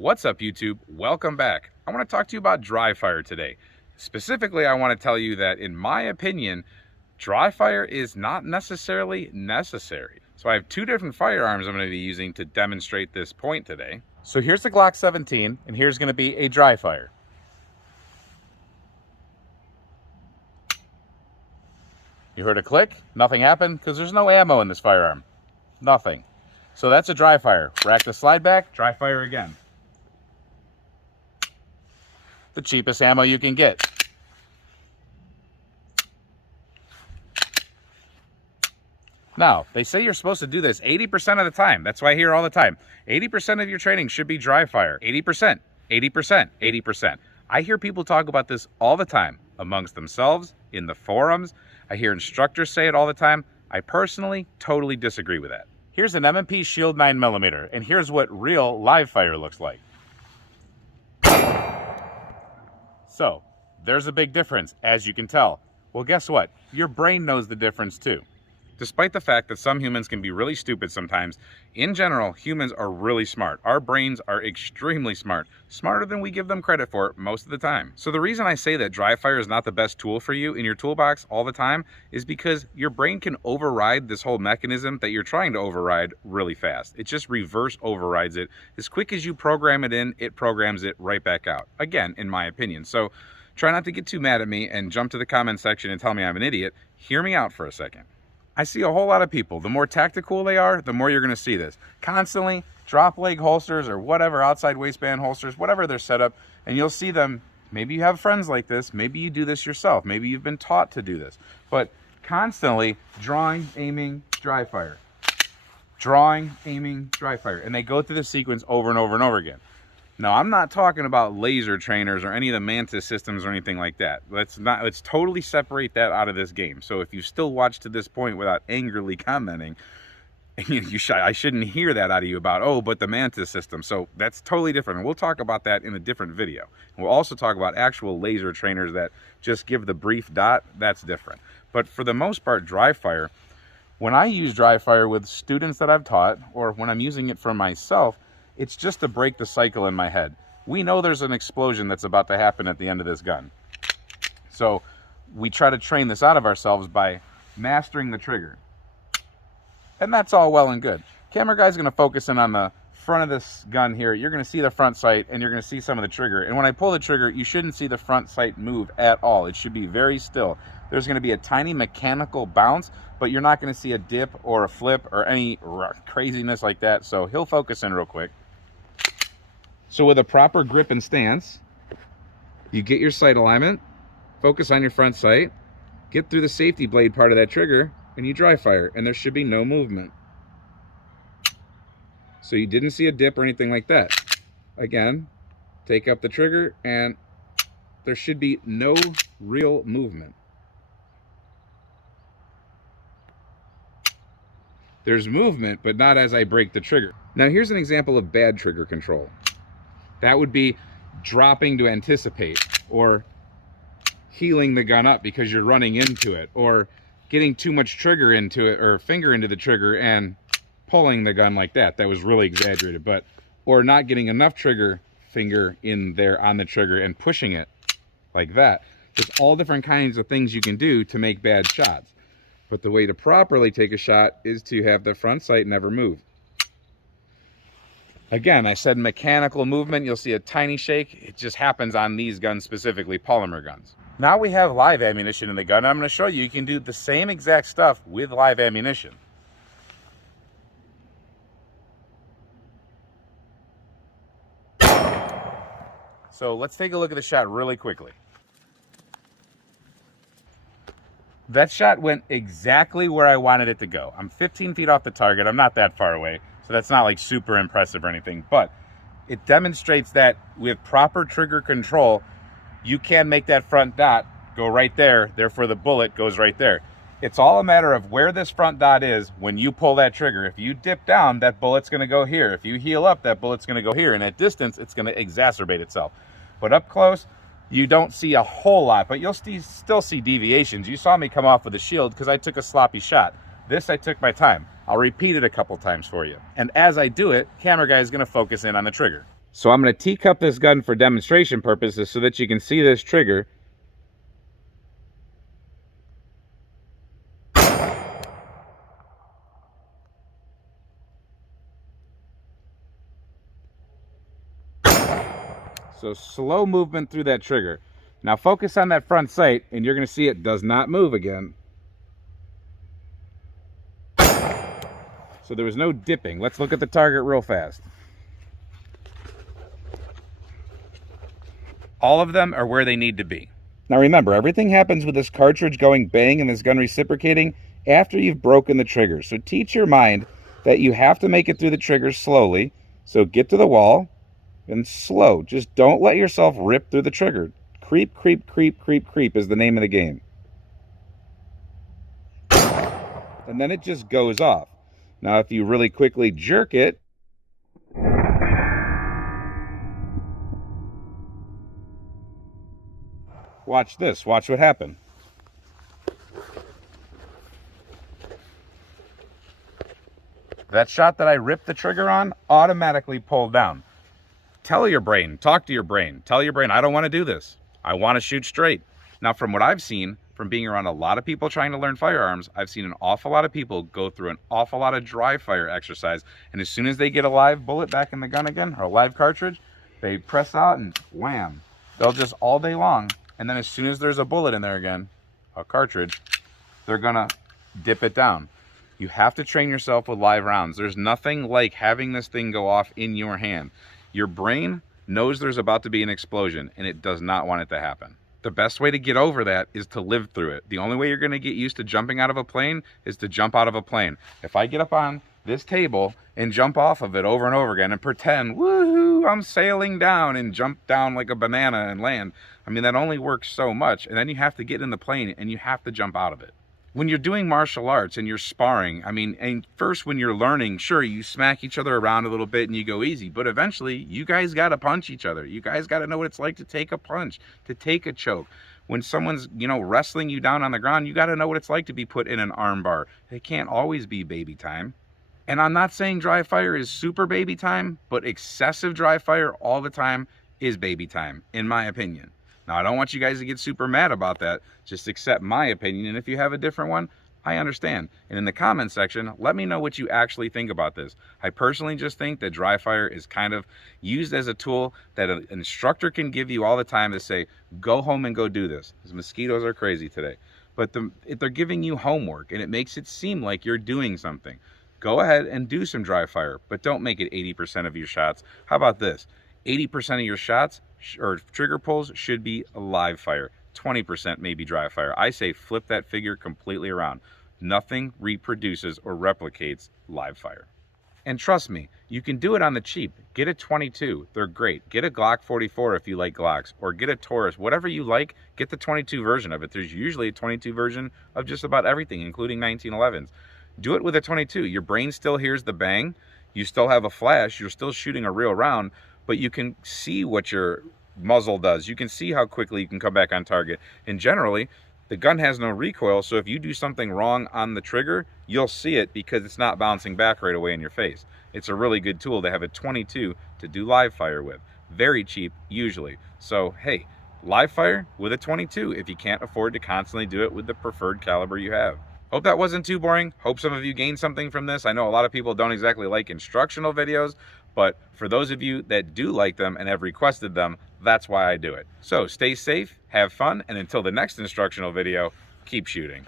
What's up, YouTube? Welcome back. I want to talk to you about dry fire today. Specifically, I want to tell you that in my opinion, dry fire is not necessarily necessary. So I have two different firearms I'm going to be using to demonstrate this point today. So here's the Glock 17, and here's going to be a dry fire. You heard a click? Nothing happened because there's no ammo in this firearm. Nothing. So that's a dry fire. Rack the slide back, dry fire again. The cheapest ammo you can get. Now, they say you're supposed to do this 80% of the time. That's why I hear all the time. 80% of your training should be dry fire. 80%, 80%, 80%. I hear people talk about this all the time amongst themselves, in the forums. I hear instructors say it all the time. I personally totally disagree with that. Here's an M&P Shield 9mm, and here's what real live fire looks like. So, there's a big difference, as you can tell. Well, guess what? Your brain knows the difference too. Despite the fact that some humans can be really stupid sometimes, in general, humans are really smart. Our brains are extremely smart, smarter than we give them credit for most of the time. So the reason I say that dry fire is not the best tool for you in your toolbox all the time is because your brain can override this whole mechanism that you're trying to override really fast. It just reverse overrides it. As quick as you program it in, it programs it right back out. Again, in my opinion. So try not to get too mad at me and jump to the comment section and tell me I'm an idiot. Hear me out for a second. I see a whole lot of people, the more tactical they are, the more you're going to see this. Constantly drop leg holsters or whatever, outside waistband holsters, whatever they're set up, and you'll see them. Maybe you have friends like this, maybe you do this yourself, maybe you've been taught to do this, but constantly drawing, aiming, dry fire. Drawing, aiming, dry fire. And they go through the sequence over and over and over again. Now, I'm not talking about laser trainers or any of the Mantis systems or anything like that. Let's totally separate that out of this game. So if you still watch to this point without angrily commenting, I shouldn't hear that out of you about, oh, but the Mantis system. So that's totally different. And we'll talk about that in a different video. And we'll also talk about actual laser trainers that just give the brief dot. That's different. But for the most part, dry fire, when I use dry fire with students that I've taught, or when I'm using it for myself, it's just to break the cycle in my head. We know there's an explosion that's about to happen at the end of this gun. So we try to train this out of ourselves by mastering the trigger. And that's all well and good. Camera guy's gonna focus in on the front of this gun here. You're gonna see the front sight and you're gonna see some of the trigger. And when I pull the trigger, you shouldn't see the front sight move at all. It should be very still. There's gonna be a tiny mechanical bounce, but you're not gonna see a dip or a flip or any craziness like that. So he'll focus in real quick. So with a proper grip and stance, you get your sight alignment, focus on your front sight, get through the safety blade part of that trigger, and you dry fire, and there should be no movement. So you didn't see a dip or anything like that. Again, take up the trigger, and there should be no real movement. There's movement, but not as I break the trigger. Now here's an example of bad trigger control. That would be dropping to anticipate, or heeling the gun up because you're running into it, or getting too much trigger into it, or finger into the trigger and pulling the gun like that. That was really exaggerated, but, or not getting enough trigger finger in there on the trigger and pushing it like that. There's all different kinds of things you can do to make bad shots. But the way to properly take a shot is to have the front sight never move. Again, I said mechanical movement. You'll see a tiny shake. It just happens on these guns, specifically polymer guns. Now we have live ammunition in the gun. I'm going to show you can do the same exact stuff with live ammunition. So let's take a look at the shot really quickly. That shot went exactly where I wanted it to go. I'm 15 feet off the target. I'm not that far away. So that's not like super impressive or anything, but it demonstrates that with proper trigger control, you can make that front dot go right there. Therefore, the bullet goes right there. It's all a matter of where this front dot is when you pull that trigger. If you dip down, that bullet's going to go here. If you heel up, that bullet's going to go here. And at distance, it's going to exacerbate itself. But up close, you don't see a whole lot, but you'll still see deviations. You saw me come off with a shield because I took a sloppy shot. This, I took my time. I'll repeat it a couple times for you. And as I do it, camera guy is going to focus in on the trigger. So I'm going to teacup this gun for demonstration purposes so that you can see this trigger. So slow movement through that trigger. Now focus on that front sight and you're going to see it does not move again. So there was no dipping. Let's look at the target real fast. All of them are where they need to be. Now remember, everything happens with this cartridge going bang and this gun reciprocating after you've broken the trigger. So teach your mind that you have to make it through the trigger slowly. So get to the wall and slow. Just don't let yourself rip through the trigger. Creep, creep, creep, creep, creep is the name of the game. And then it just goes off. Now if you really quickly jerk it, watch this. Watch what happened. That shot that I ripped the trigger on automatically pulled down. Tell your brain, talk to your brain. Tell your brain, I don't want to do this. I want to shoot straight. Now, from what I've seen, from being around a lot of people trying to learn firearms, I've seen an awful lot of people go through an awful lot of dry fire exercise. And as soon as they get a live bullet back in the gun again, or a live cartridge, they press out and wham. They'll just all day long. And then as soon as there's a bullet in there again, a cartridge, they're gonna dip it down. You have to train yourself with live rounds. There's nothing like having this thing go off in your hand. Your brain knows there's about to be an explosion and it does not want it to happen. The best way to get over that is to live through it. The only way you're gonna get used to jumping out of a plane is to jump out of a plane. If I get up on this table and jump off of it over and over again and pretend, woohoo, I'm sailing down and jump down like a banana and land, I mean, that only works so much. And then you have to get in the plane and you have to jump out of it. When you're doing martial arts and you're sparring, I mean, and first when you're learning, sure, you smack each other around a little bit and you go easy, but eventually you guys got to punch each other. You guys got to know what it's like to take a punch, to take a choke. When someone's, wrestling you down on the ground, you got to know what it's like to be put in an arm bar. It can't always be baby time. And I'm not saying dry fire is super baby time, but excessive dry fire all the time is baby time, in my opinion. Now, I don't want you guys to get super mad about that. Just accept my opinion. And if you have a different one, I understand. And in the comment section, let me know what you actually think about this. I personally just think that dry fire is kind of used as a tool that an instructor can give you all the time to say, go home and go do this. Because mosquitoes are crazy today. But they're giving you homework and it makes it seem like you're doing something. Go ahead and do some dry fire, but don't make it 80% of your shots. How about this? 80% of your shots or trigger pulls should be live fire. 20% may be dry fire. I say flip that figure completely around. Nothing reproduces or replicates live fire. And trust me, you can do it on the cheap. Get a 22, they're great. Get a Glock 44 if you like Glocks, or get a Taurus, whatever you like, get the 22 version of it. There's usually a 22 version of just about everything, including 1911s. Do it with a 22. Your brain still hears the bang, you still have a flash, you're still shooting a real round, but you can see what your muzzle does. You can see how quickly you can come back on target. And generally, the gun has no recoil, so if you do something wrong on the trigger, you'll see it because it's not bouncing back right away in your face. It's a really good tool to have a 22 to do live fire with. Very cheap, usually. So, hey, live fire with a 22 if you can't afford to constantly do it with the preferred caliber you have. Hope that wasn't too boring. Hope some of you gained something from this. I know a lot of people don't exactly like instructional videos, but for those of you that do like them and have requested them, that's why I do it. So stay safe, have fun, and until the next instructional video, keep shooting.